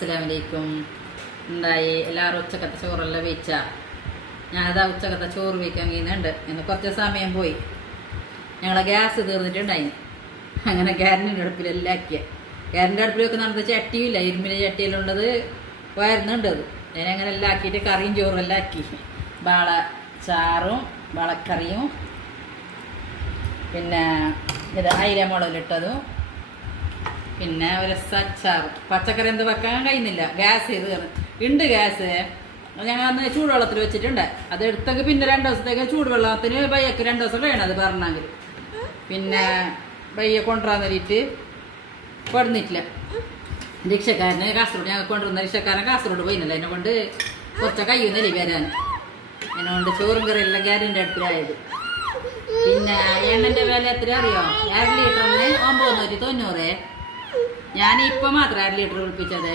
അസ്സലാമലൈക്കും. എന്തായി എല്ലാവരും ഉച്ചക്കത്തെ ചോറെല്ലാം വെച്ച ഞാനതാ ഉച്ചക്കത്തെ ചോറ് വയ്ക്കാൻ കഴിയുന്നുണ്ട്. ഇന്ന് കുറച്ച് സമയം പോയി. ഞങ്ങളെ ഗ്യാസ് തീർന്നിട്ടുണ്ടായിന്. അങ്ങനെ ഗ്യാരൻ്റെ അടുപ്പിലെല്ലാം ആക്കിയ ഗ്യാരൻ്റെ അടുപ്പിൽ വെക്കുന്ന ചട്ടിയില്ല, ഇരുമ്പിൻ്റെ ചട്ടിയെല്ലാം ഉള്ളത് വരുന്നുണ്ട്. അത് ഞാനങ്ങനെ എല്ലാം ആക്കിയിട്ട് കറിയും ചോറെല്ലാം ആക്കി. വാള ചാറും വളക്കറിയും പിന്നെ ഇത് അയില മുളകിലിട്ടതും പിന്നെ ഒരു അച്ചാർ. പച്ചക്കറി എന്ത് വെക്കാൻ കഴിയുന്നില്ല, ഗ്യാസ് ചെയ്ത് ഉണ്ട്. ഗ്യാസ് ഞങ്ങൾ അന്ന് ചൂടുവെള്ളത്തിൽ വെച്ചിട്ടുണ്ട്. അത് എടുത്തൊക്കെ പിന്നെ 2 ദിവസത്തേക്ക് ചൂടുവെള്ളത്തിന് ബയ്യക്ക് 2 ദിവസം വേണം. അത് പറഞ്ഞെങ്കിൽ പിന്നെ ബയ്യ കൊണ്ടുവരാൻ നേരിട്ട് കൊടുന്നിട്ടില്ല. റിക്ഷക്കാരന് കാസർഗോഡ് ഞങ്ങൾ കൊണ്ടുവന്ന റിക്ഷക്കാരൻ കാസർഗോഡ് പോയില്ല. എന്നെ കൊണ്ട് കുറച്ച് കഴിയുന്നില്ല വരാൻ. എന്നെ കൊണ്ട് ചോറും കറിയെല്ലാം ഗ്യാരൻ്റെ അടുപ്പിലായത്. പിന്നെ എണ്ണൻ്റെ വില എത്ര അറിയോ? 1 ലിറ്ററിന് 990. ഞാനിപ്പോൾ മാത്രം 1 ലിറ്റർ കുളിപ്പിച്ചത്.